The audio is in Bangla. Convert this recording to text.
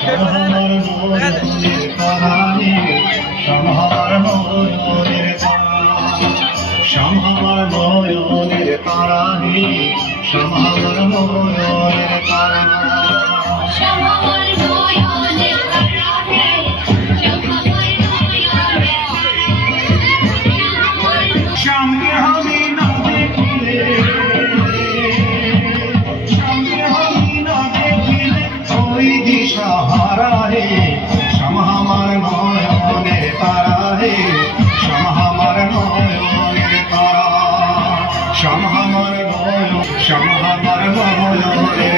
শ্যামার নয়নের তারাহে শ্যামার নয়নের তারা শ্যামার নয়নের তারাহে শ্যামার নয়নের শ্যামকে আমি না দেখিলে শ্যামকে আমি না দেখিলে ওই দিশা হারাহে শ্যামার নয়নের তারাহে শ্যামার নয়নের তারা শ্যামার নয়ন শ্যামার নয়নের